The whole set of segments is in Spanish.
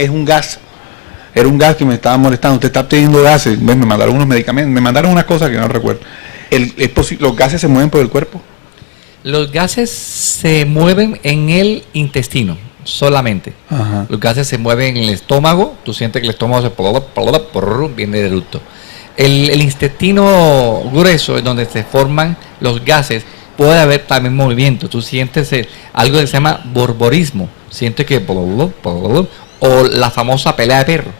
es un gas. Era un gas que me estaba molestando. Usted está teniendo gases. Me mandaron unos medicamentos, me mandaron unas cosas que no recuerdo. ¿Los gases se mueven por el cuerpo? Los gases se mueven en el intestino solamente. Ajá. Los gases se mueven en el estómago. Tú sientes que el estómago se viene de eructo. El intestino grueso es donde se forman los gases. Puede haber también movimiento. Tú sientes algo que se llama borborismo. Sientes que o la famosa pelea de perro.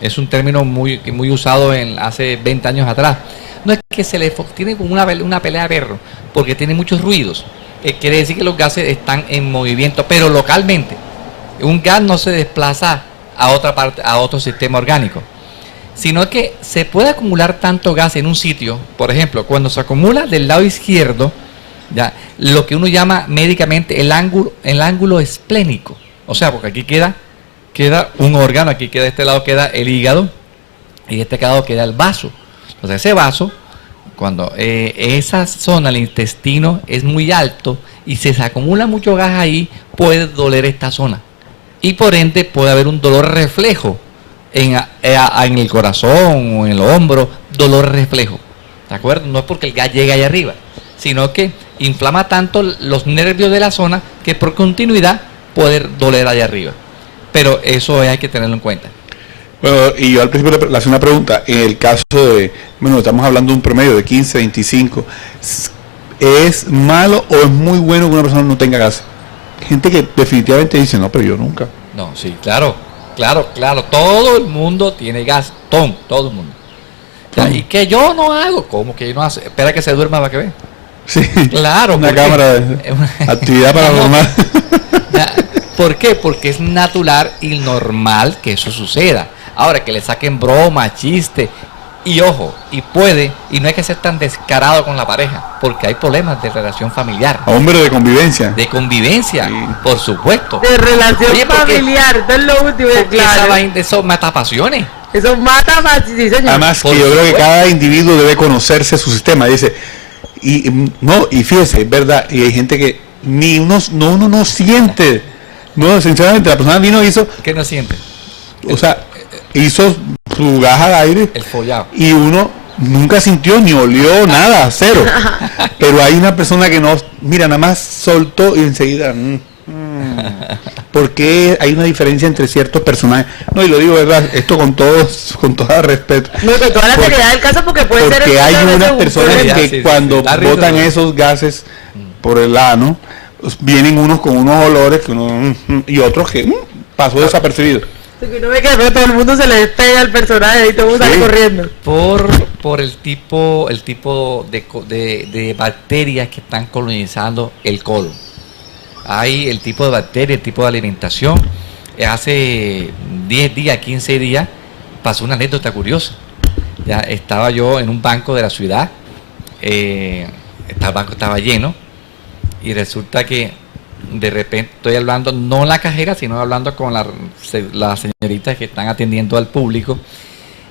Es un término muy usado hace 20 años atrás. No es que se le tiene como una pelea de perro, porque tiene muchos ruidos. Quiere decir que los gases están en movimiento, pero localmente. Un gas no se desplaza a otra parte, a otro sistema orgánico, sino que se puede acumular tanto gas en un sitio. Por ejemplo, cuando se acumula del lado izquierdo, ya, lo que uno llama médicamente el ángulo esplénico. O sea, porque aquí queda un órgano, aquí queda, de este lado queda el hígado y de este lado queda el vaso. Entonces ese vaso, cuando esa zona, el intestino, es muy alto y se acumula mucho gas ahí, puede doler esta zona. Y por ende puede haber un dolor reflejo en el corazón o en el hombro, dolor reflejo. ¿De acuerdo? No es porque el gas llega allá arriba, sino que inflama tanto los nervios de la zona que por continuidad puede doler allá arriba. Pero eso hay que tenerlo en cuenta. Bueno, y yo al principio le hacía una pregunta. En el caso de, bueno, estamos hablando de un promedio de 15, 25. ¿Es malo o es muy bueno que una persona no tenga gas? Gente que definitivamente dice, no, pero yo nunca. No, sí, claro. Todo el mundo tiene gas. Todo el mundo. Ya, ¿y que yo no hago? ¿Cómo que yo no hago? Espera que se duerma para que vea. Sí. Claro. Una cámara de actividad paranormal. ¿Por qué? Porque es natural y normal que eso suceda. Ahora, que le saquen broma, chiste, y ojo, y no hay que ser tan descarado con la pareja, porque hay problemas de relación familiar. Hombre, de convivencia. De convivencia, sí. Por supuesto. De relación familiar, eso es lo último, claro. Eso mata pasiones. Eso mata pasiones, sí, señor. Además, que yo creo que cada individuo debe conocerse su sistema. Dice, y fíjese, es verdad, y hay gente que uno no siente. No, sinceramente, la persona vino y hizo... ¿Qué no siente? O sea, hizo su gas al aire. El follado. Y uno nunca sintió ni olió nada, cero. Pero hay una persona que no... Mira, nada más soltó y enseguida... ¿Por qué hay una diferencia entre ciertos personajes? No, y lo digo, ¿verdad? Esto con todo respeto. No, con toda la seriedad del caso, porque puede ser... Porque hay unas personas que cuando botan esos gases por el ano... vienen unos con unos olores que y otros que pasó desapercibido. Que uno ve que todo el mundo se le despega al personaje y todo el mundo sale corriendo. Por el tipo de bacterias que están colonizando el colon. Hay el tipo de bacteria, el tipo de alimentación. Hace 10 días, 15 días, pasó una anécdota curiosa. Ya estaba yo en un banco de la ciudad, el banco estaba lleno. Y resulta que de repente estoy hablando, no la cajera, sino hablando con las señoritas que están atendiendo al público.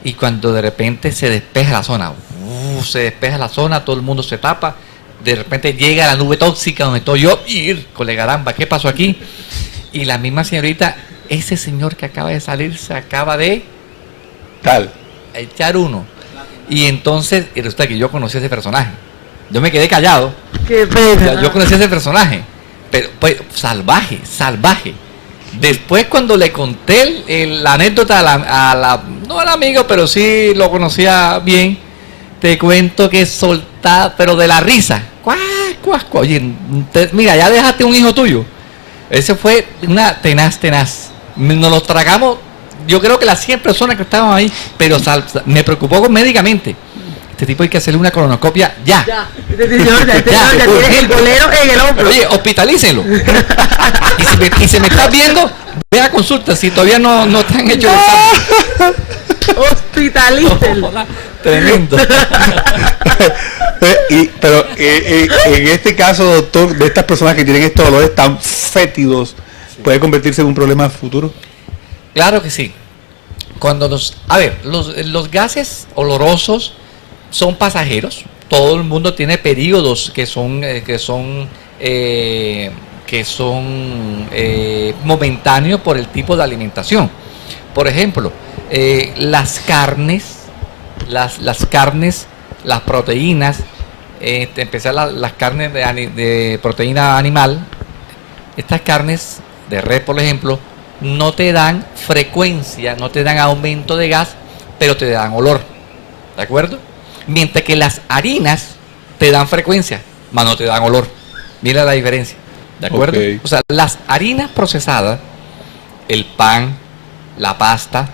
Y cuando de repente se despeja la zona, todo el mundo se tapa. De repente llega la nube tóxica donde estoy yo, y colegaramba, ¿qué pasó aquí? Y la misma señorita, ese señor que acaba de salir, se acaba de echar uno. Y entonces, y resulta que yo conocí a ese personaje. Yo me quedé callado. Qué pena. Yo conocí a ese personaje, pero pues salvaje. Después cuando le conté la anécdota no al amigo, pero sí lo conocía bien, te cuento que soltaba, pero de la risa. Oye, mira, ya dejaste un hijo tuyo. Ese fue una tenaz. Nos los tragamos, yo creo que las 100 personas que estaban ahí, pero me preocupó médicamente. Este tipo hay que hacerle una colonoscopia ya. Este señor ya tiene el bolero en el hombro. Oye, hospitalícenlo. Y si me estás viendo, ve a consulta si todavía no te han hecho el examen. Hospitalícenlo. Tremendo. Pero en este caso, doctor, de estas personas que tienen estos dolores tan fétidos, ¿puede convertirse en un problema futuro? Claro que sí. Cuando los gases olorosos son pasajeros. Todo el mundo tiene periodos que son momentáneos por el tipo de alimentación. Por ejemplo, las carnes, las proteínas, en especial las carnes de proteína animal, estas carnes de res, por ejemplo, no te dan frecuencia, no te dan aumento de gas, pero te dan olor, ¿de acuerdo? Mientras que las harinas te dan frecuencia, mas no te dan olor. Mira la diferencia, ¿de acuerdo? Okay. O sea, las harinas procesadas, el pan, la pasta,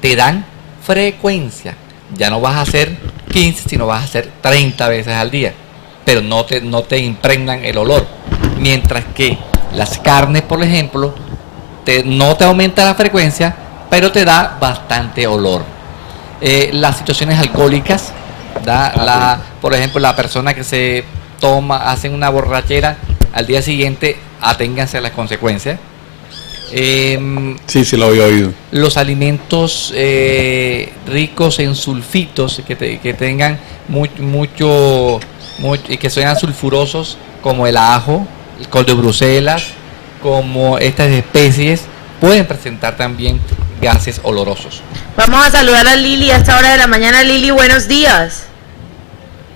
te dan frecuencia. Ya no vas a hacer 15, sino vas a hacer 30 veces al día, pero no te impregnan el olor. Mientras que las carnes, por ejemplo, no te aumenta la frecuencia, pero te da bastante olor. Las situaciones alcohólicas, por ejemplo, la persona que se hacen una borrachera, al día siguiente aténganse a las consecuencias. Sí, lo había oído. Los alimentos ricos en sulfitos que tengan mucho y que sean sulfurosos, como el ajo, el col de Bruselas, como estas especies, pueden presentar también gases olorosos. Vamos a saludar a Lili a esta hora de la mañana. Lili, buenos días.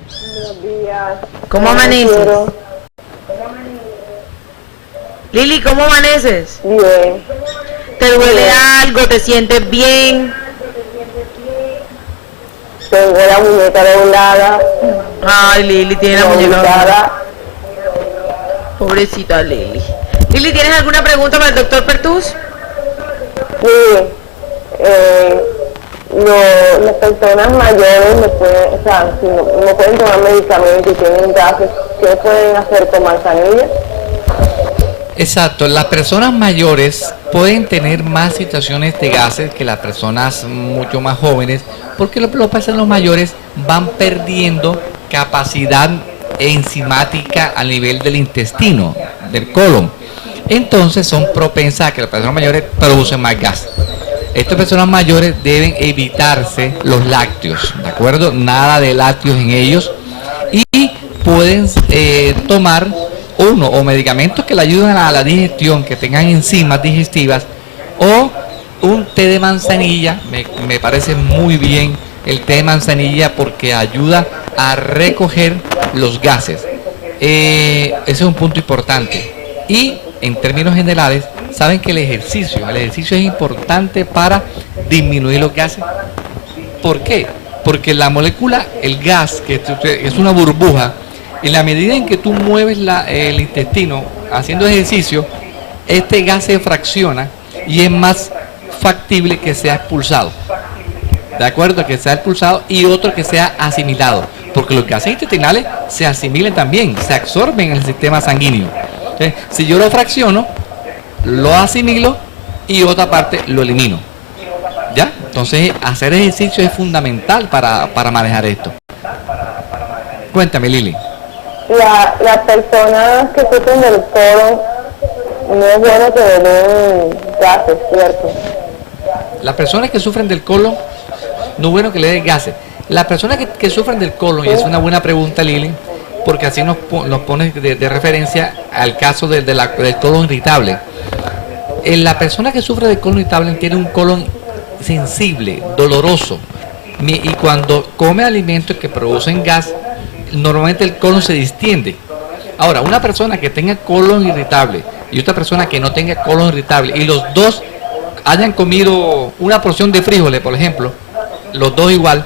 Buenos días. ¿Cómo amaneces? Lili, ¿cómo amaneces? Bien. ¿Te duele algo? ¿Te sientes bien? Tengo la muñeca doblada. Ay, Lili tiene la muñeca doblada. doblada. Pobrecita Lili. Lili, ¿tienes alguna pregunta para el doctor Pertús? Sí. Las personas mayores no pueden, o sea, si no pueden tomar medicamentos y tienen gases, ¿qué pueden hacer con manzanilla? Exacto, las personas mayores pueden tener más situaciones de gases que las personas mucho más jóvenes, porque lo que pasa es que los mayores van perdiendo capacidad enzimática a nivel del intestino, del colon. Entonces son propensas a que las personas mayores producen más gas. Estas personas mayores deben evitarse los lácteos, ¿de acuerdo? Nada de lácteos en ellos, y pueden tomar o medicamentos que le ayuden a la digestión, que tengan enzimas digestivas, o un té de manzanilla. Me parece muy bien el té de manzanilla porque ayuda a recoger los gases. Ese es un punto importante. Y en términos generales, saben que el ejercicio es importante para disminuir los gases. ¿Por qué? Porque la molécula, el gas, que es una burbuja, en la medida en que tú mueves el intestino haciendo ejercicio, este gas se fracciona y es más factible que sea expulsado. ¿De acuerdo? Que sea expulsado, y otro que sea asimilado. Porque los gases intestinales se asimilan también, se absorben en el sistema sanguíneo. Entonces, si yo lo fracciono, lo asimilo y otra parte lo elimino. ¿Ya? Entonces, hacer ejercicio es fundamental para manejar esto. Cuéntame, Lili. Las personas que sufren del colon, no es bueno que le den gases, ¿cierto? Las personas que sufren del colon, no es bueno que le den gases. Las personas que sufren del colon, y es una buena pregunta, Lili, porque así nos pone de referencia al caso del colon irritable. La persona que sufre del colon irritable tiene un colon sensible, doloroso, y cuando come alimentos que producen gas, normalmente el colon se distiende. Ahora, una persona que tenga colon irritable y otra persona que no tenga colon irritable, y los dos hayan comido una porción de frijoles, por ejemplo, los dos igual,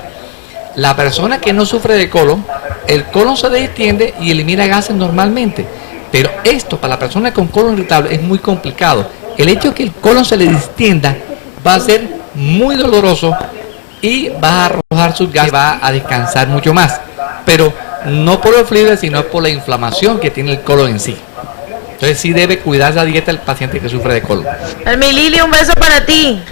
la persona que no sufre de colon, el colon se distiende y elimina gases normalmente. Pero esto para la persona con colon irritable es muy complicado. El hecho de que el colon se le distienda va a ser muy doloroso y va a arrojar sus gases, va a descansar mucho más. Pero no por el fluido, sino por la inflamación que tiene el colon en sí. Entonces sí debe cuidar la dieta del paciente que sufre de colon. Mi Lili, un beso para ti.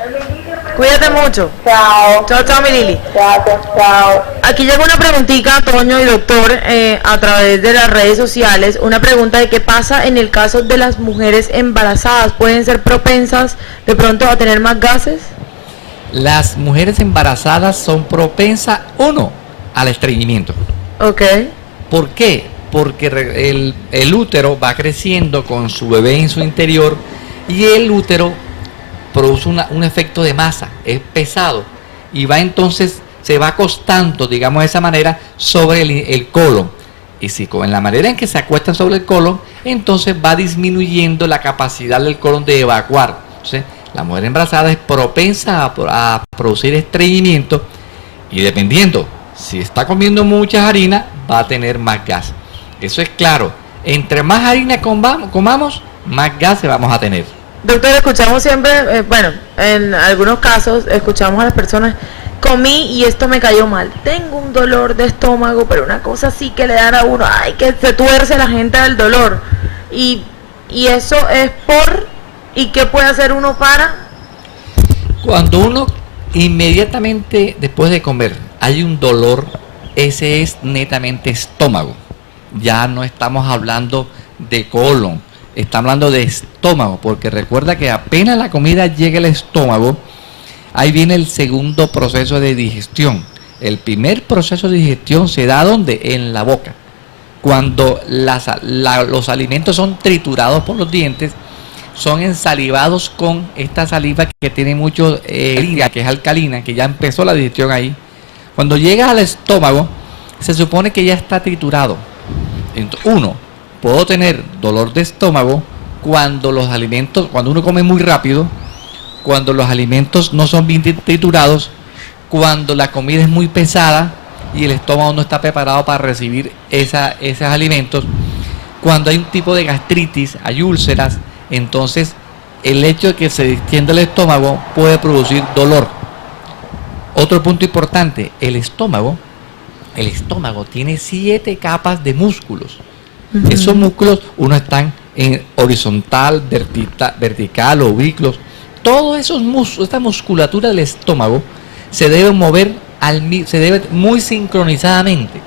Cuídate mucho. Chao. Chao, chao, mi Lili. Gracias, chao. Aquí llega una preguntita, Toño y doctor, a través de las redes sociales. Una pregunta de qué pasa en el caso de las mujeres embarazadas. ¿Pueden ser propensas de pronto a tener más gases? Las mujeres embarazadas son propensas, uno, al estreñimiento. Ok. ¿Por qué? Porque el útero va creciendo con su bebé en su interior, y el útero produce un efecto de masa, es pesado y va entonces, se va acostando, digamos de esa manera, sobre el colon. Y si en la manera en que se acuestan sobre el colon, entonces va disminuyendo la capacidad del colon de evacuar. Entonces, la mujer embarazada es propensa a producir estreñimiento y dependiendo, si está comiendo muchas harinas, va a tener más gas. Eso es claro. Entre más harina comamos, más gas vamos a tener. Doctor, escuchamos siempre, bueno, en algunos casos escuchamos a las personas, comí y esto me cayó mal, tengo un dolor de estómago, pero una cosa así que le dan a uno, ay, que se tuerce la gente del dolor. Y eso es ¿y qué puede hacer uno para? Cuando uno inmediatamente después de comer hay un dolor, ese es netamente estómago. Ya no estamos hablando de colon, estamos hablando de estómago, porque recuerda que apenas la comida llega al estómago, ahí viene el segundo proceso de digestión. El primer proceso de digestión se da ¿dónde? En la boca. Cuando los alimentos son triturados por los dientes, son ensalivados con esta saliva que tiene mucho que es alcalina, que ya empezó la digestión ahí. Cuando llega al estómago, se supone que ya está triturado. Entonces, puedo tener dolor de estómago cuando uno come muy rápido, cuando los alimentos no son bien triturados, cuando la comida es muy pesada y el estómago no está preparado para recibir esos alimentos, cuando hay un tipo de gastritis, hay úlceras, entonces el hecho de que se distienda el estómago puede producir dolor. Otro punto importante, el estómago tiene 7 capas de músculos. Esos músculos, uno están en horizontal, vertical, oblicuos. Todos esta musculatura del estómago se debe mover muy sincronizadamente.